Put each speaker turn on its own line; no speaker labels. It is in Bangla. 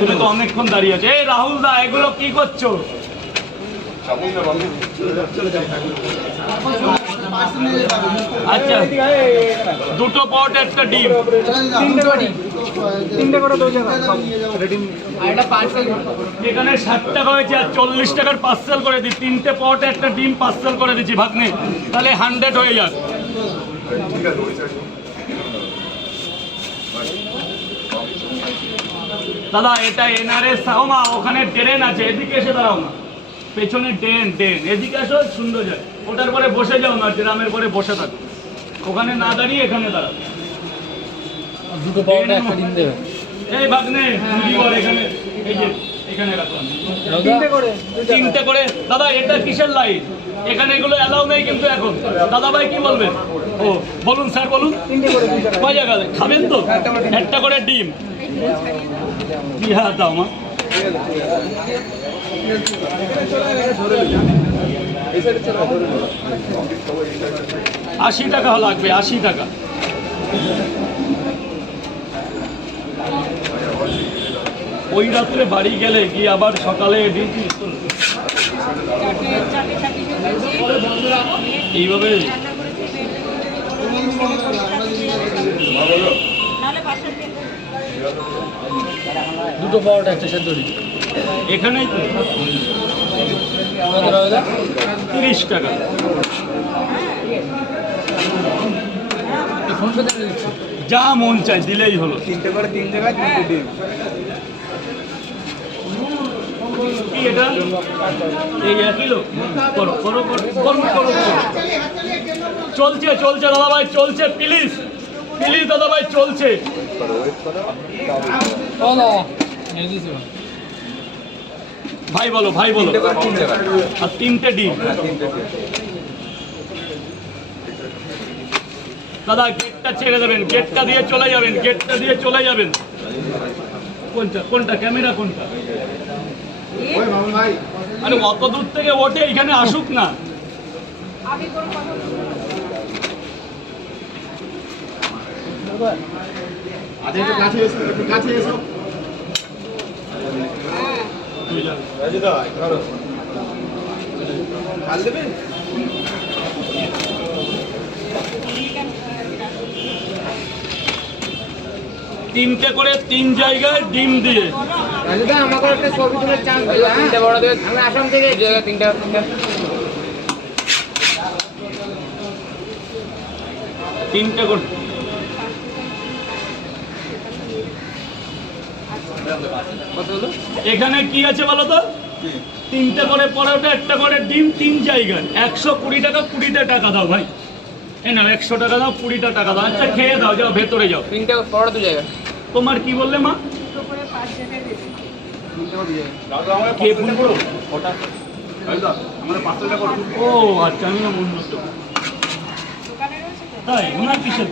তুমি তো অনেকক্ষণ দাঁড়িয়ে আছো। এই রাহুল দা এগুলো কি করছ? আচ্ছা দুটো পট একটা ডিম।
তিনটে করে
এখানে ষাট টাকা হয়েছে আর চল্লিশ টাকার পার্সেল করে দিই। তিনটে পট একটা ডিম পার্সেল করে দিচ্ছি ভাগ্নে। তাহলে হান্ড্রেড হয়ে যাক। দাদা এটা এনআরএস মা ওখানে ট্রেন আছে এদিকে এসে দাঁড়াও না। পেছনে ট্রেন ট্রেন এদিকে আসো সুন্দর যায় ওটার পরে বসে যাও না ট্রামের পরে বসে থাকো। ওখানে না দাঁড়িয়ে এখানে দাঁড়াও।
দুটো পাউডার একটা ডিম দেবে
এই ভাগ্নে মুড়ি বল এখানে এই যে এখানে রাখো
তিনটে করে।
তিনটে করে। দাদা এটা কিসের লাইট এখানে এগুলো অ্যালাউ নেই কিন্তু এখন। দাদা ভাই কি বলবেন ও বলুন স্যার বলুন।
তিনটে করে দুই
কয় জায়গা খাবেন তো? একটা করে ডিম। কি হ্যাঁ দাও মা? আশি টাকা লাগবে, আশি টাকা। ওই রাত্রে বাড়ি গেলে গিয়ে আবার সকালে ডিউটি? এইভাবে
দুটো পাউডার একটা সেদ্ধ ডিম
এখানেই তো। তিরিশ টাকা। যা মন চাই দিলেই হলো।
তিনটে করে তিন জায়গায় তিনটে ডিম।
কি এটা? এই একই লোক করো করো করো করো করো। করো। চলছে চলছে দাদা ভাই চলছে প্লিজ দাদা ভাই চলছে ভাই বলো ভাই বলো। আর তিনটে ডিম। দাদা গেটটা ছেড়ে দেবেন। গেটটা দিয়ে চলে যাবেন গেটটা দিয়ে চলে যাবেন। কোনটা কোনটা? ক্যামেরা কোনটা? আরে অত দূর থেকে ওঠে এখানে আসুক না। তুই যা। তিনটে করে তিন জায়গায় ডিম দিয়ে।
আমাকে একটা ছবি তুলে চান্স দিও তিনটে বড় দেবে আমি আসাম থেকে। এই জায়গা তিনটা তিনটা।
তিনটে করে। এখানে কি আছে বলো তো তিনটে করে পরোটা একটা করে ডিম তিন জায়গায় একশো কুড়ি টাকা কুড়িটা টাকা দাও ভাই। এই নাও একশো টাকা দাও কুড়িটা টাকা দাও। আচ্ছা খেয়ে দাও যাও ভেতরে যাও।
তিনটে বড় দু জায়গা।
তোমার কি বললে মা? কে ফোন করো ও আচ্ছা আমি না মনে তাই ওনার কিসের?